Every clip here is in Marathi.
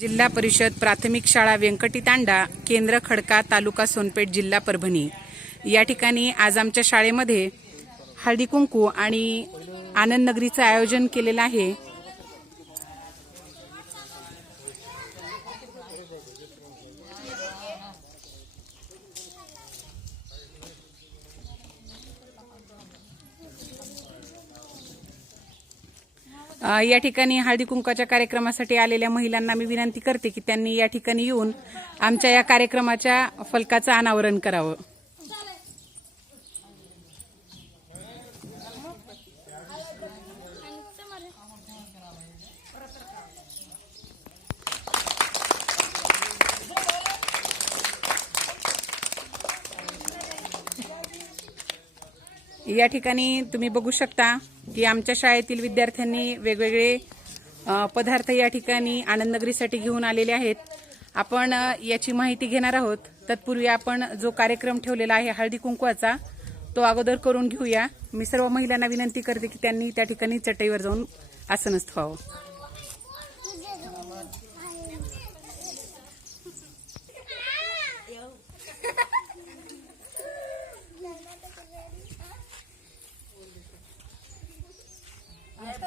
जिल्हा परिषद प्राथमिक शाळा व्यंकटी तांडा केंद्र खडका तालुका सोनपेठ जिल्हा परभणी. या ठिकाणी आज आमच्या शाळेमध्ये हळदी कुंकू आणि आनंद नगरीचं आयोजन केलेलं आहे. या ठिकाणी हळदी कुंकाच्या कार्यक्रमासाठी आलेल्या महिलांना मी विनंती करते की त्यांनी या ठिकाणी येऊन आमच्या या कार्यक्रमाच्या फलकाचं अनावरण करावं. या ठिकाणी तुम्ही बघू शकता की आमच्या शाळेतील विद्यार्थ्यांनी वेगवेगळे पदार्थ या ठिकाणी आनंदनगरीसाठी घेऊन आलेले आहेत. आपण याची माहिती घेणार आहोत. तत्पूर्वी आपण जो कार्यक्रम ठेवलेला आहे हळदी कुंकवाचा तो अगोदर करून घेऊया. मी सर्व महिलांना विनंती करते की त्यांनी त्या ठिकाणी चटईवर जाऊन आसनस्थ व्हावं.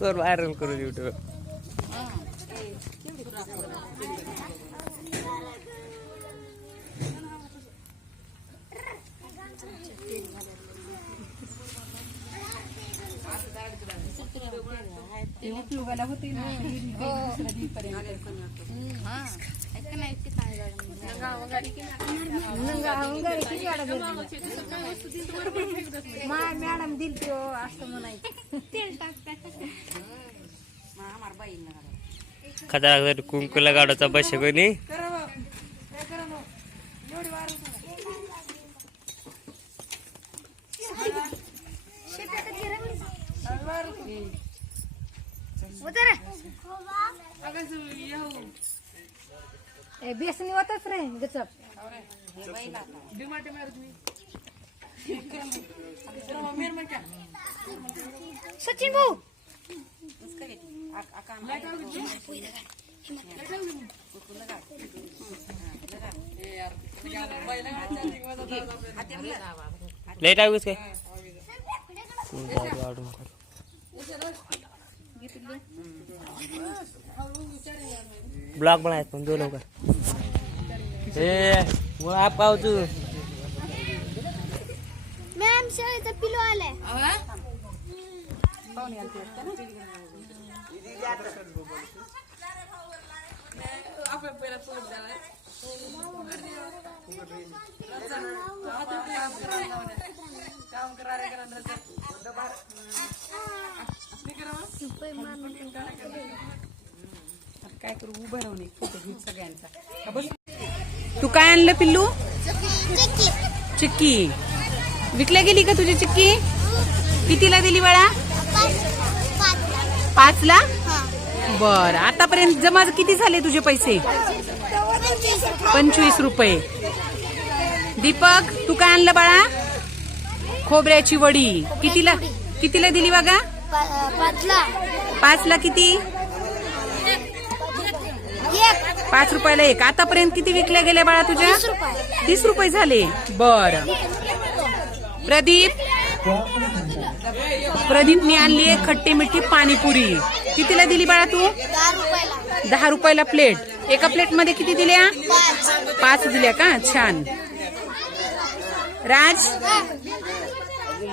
तर व्हायरल करू युट्यूब उपयोगाला होते ना दुसऱ्या दिवशीपर्यंत. माय मॅडम दिल तो असं म्हणायचं खतरा कुंकुला गाडोचा बस कोणी ए बेसनी होतच रे गचप सचिन भाऊ लेट Blok mulai tunjuk dong kan. Eh, buat apa tu? Mem saya tapi lo ale. Tahun yang terakhir. Ini dia terakhir. Apa yang berlaku? काय करू उभं राहून एक फोटो घेऊ सगळ्यांचा बस तू काय आणलं पिल्लू? चिक्की. विकल्या गेली का तुझी चिक्की? कितीला दिली बाळा? पाचला? बर आतापर्यंत जमा किती झाले तुझे पैसे? पंचवीस रुपये. दीपक तू काय आणलं बाळा? खोबऱ्याची वडी. कितीला कितीला दिली बघा? पाचला. पाचला किती? एक. पाच रुपयाला एक. आतापर्यंत किती विकल्या गेल्या बाळा तुझ्या तीस रुपये. झाले. बर. प्रदीप? प्रदीपने आणली आहे खट्टी मिठी पाणीपुरी. कितीला दिली बाळा तू? दहा रुपयाला. प्लेट. एका प्लेटमध्ये किती दिल्या? पाच दिल्या का? छान. राज?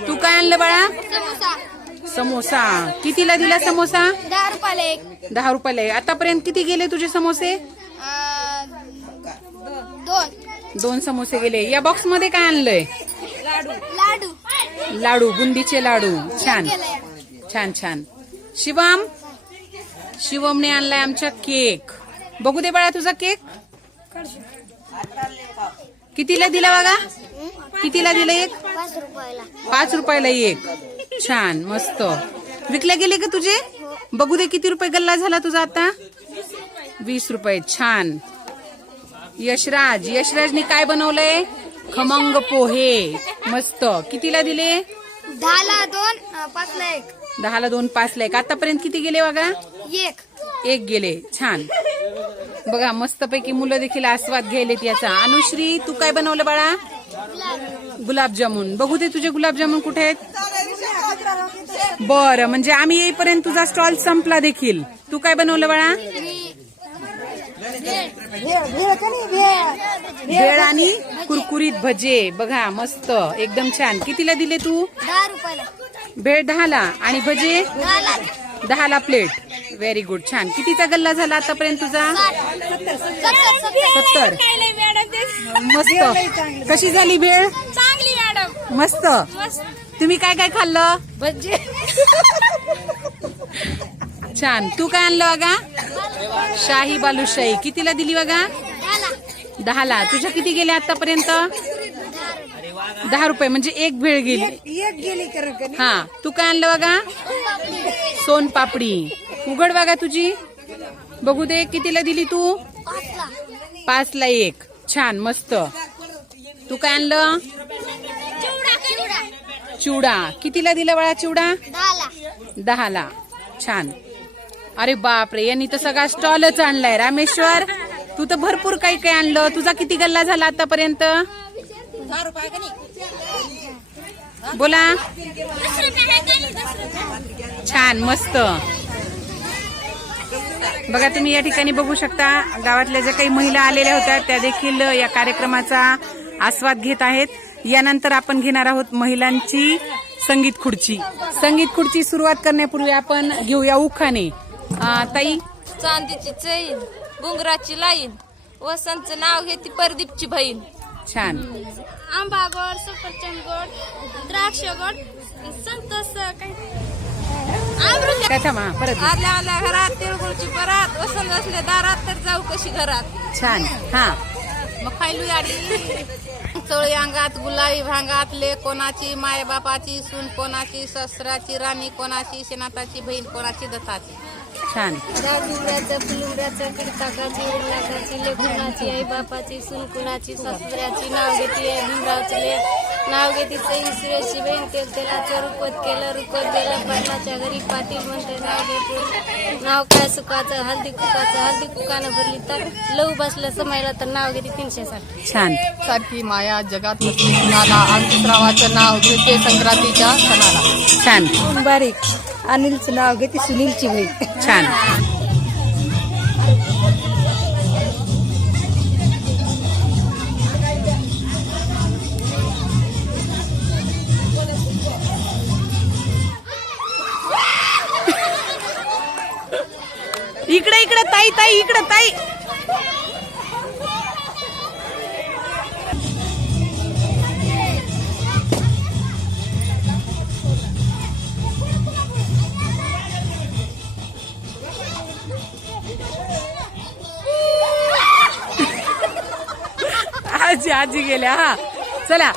तू काय आणलं बाळा? समोसा. कितीला दिला समोसा? दहा रुपयाला एक. दहा रुपयाला आहे. आतापर्यंत किती गेले तुझे समोसे? दोन. दोन समोसे गेले. या बॉक्समध्ये काय आणलंय? लाडू. लाडू बुंदीचे लाडू. छान. छान छान. शिवम? शिवमने आणलाय आमच्या केक. बघू दे बाळा तुझा केक. कितीला दिला बघा? कितीला दिला एक? पाच रुपयाला. पाच रुपयाला एक. छान मस्त. विकले गेले का तुझे? बघू दे किती रुपये गल्ला झाला तुझा आता. वीस रुपये छान. यशराज यशराजने काय बनवलंय? खमंग पोहे. मस्त. कितीला दिले? दहाला दोन पाचला एक. दहाला दोन पाचला एक. आतापर्यंत किती गेले बघा? एक. एक गेले. छान. बघा मस्तपैकी मुलं देखील आस्वाद घ्यायलेत याचा. अनुश्री तू काय बनवलं बाळा? गुलाबजामुन. बघू दे तुझे गुलाबजामुन कुठे आहेत? बरं म्हणजे आम्ही येईपर्यंत तुझा स्टॉल संपला देखील. तू काय बनवलं बाळा? भेळ आणि कुरकुरीत भजे. बघा मस्त. एकदम छान. कितीला दिले तू? भेळ दहाला. आणि भजे? दहाला प्लेट व्हेरी गुड छान. कितीचा गल्ला झाला आतापर्यंत तुझा? सत्तर. मस्त. कशी झाली भेळ? चांगली मॅडम. मस्त. तुम्ही काय काय खाल्लं? भजी. छान. तू काय आणलं बघा? शाही बालुशाही. कितीला दिली बघा? दहाला. तुझ्या किती गेल्या आतापर्यंत? दहा रुपये. म्हणजे एक भेळ गेली. एक गेली हा. तू काय आणलं बघा? सोन पापडी. उघड बघा तुझी. बघू दे कितीला दिली तू? पाचला एक. छान. मस्त. तू काय आणलं? चिवडा. कितीला दिला बाळा चिवडा? दहाला. दहाला. छान. अरे बापरे यांनी तर सगळा स्टॉलच आणलाय रामेश्वर. तू तर भरपूर काही काही आणलं. तुझा किती गल्ला झाला आतापर्यंत? बोला. छान मस्त. बघा तुम्ही या ठिकाणी बघू शकता गावातल्या ज्या काही महिला आलेल्या होत्या त्या देखील या कार्यक्रमाचा आस्वाद घेत आहेत. यानंतर आपण घेणार आहोत महिलांची संगीत खुर्ची. संगीत खुर्ची सुरुवात करण्यापूर्वी आपण घेऊया उखाणे. अं, ताई? चांदीची चैन गुंगराची लाईन वसंतचं नाव घेते परदीपची बहीण. छान. आंबा गोड सफरचंद गोड द्राक्ष गोड संतोष काय परत. आल्या आल्या घरात तिळगुळची परात वसंत असल्या दारात तर जाऊ कशी घरात. छान. हा. मग खायलू याडी चवळी अंगात गुलाबी भांगातले कोणाची माय बापाची सून कोणाची शस्त्राची राणी कोणाची शेनाताची बहीण कोणाची दत्ताची. छान. उरलाकाची लेखुनाची आई बापाची सुनकुणाची सासऱ्याची नाव घेते आहे भीमरावची ले नाव घेते सई सुरेशी बहीण तेल तेलाचं रुपत केलं रुपत गेलं पाटलाच्या घरी पाटील म्हणते नाव घेते नाव काय सुखाचं हल्दी कुकाचं हल्दी कुकानं भरली तर लव बसलं समायला तर नाव घेते तीनशे साठ. छान. सारखी माया जगात कुणाला अंकुशरावाचं नाव घेते संक्रांतीच्या सणाला. छान. बारीक. अनिलचं नाव घेते सुनीलची बहीण. छान. इकडे इकडे ताई ताई इकडे ताई. आजी आजी गेल्या हा. चला.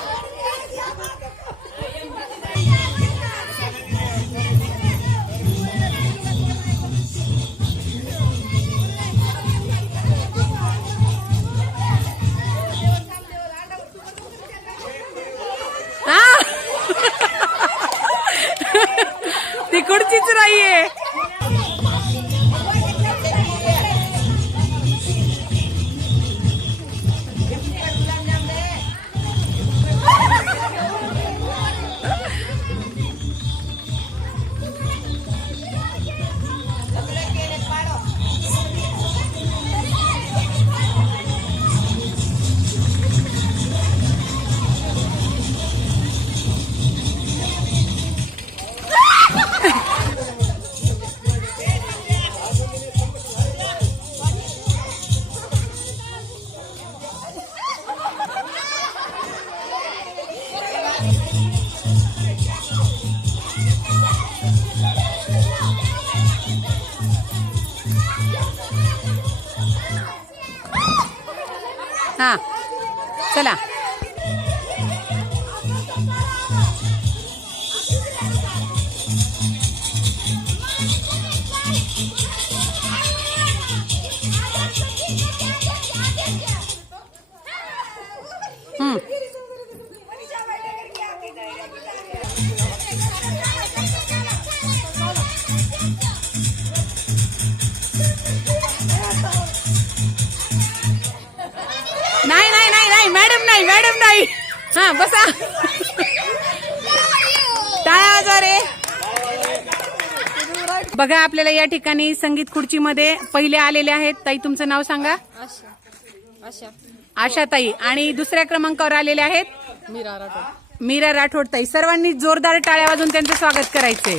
तिकडचीच नाहीये. हा. चला. हम्म. हा बसा. टाळ्या रे बघा आपल्याला या ठिकाणी संगीत खुर्चीमध्ये पहिले आलेले आहेत. ताई तुमचं नाव सांगा? आशा. आशा. आशाताई आणि दुसऱ्या क्रमांकावर आलेले आहेत? मीरा राठोड. मीरा राठोड ताई. सर्वांनी जोरदार टाळ्या वाजून त्यांचं स्वागत करायचंय.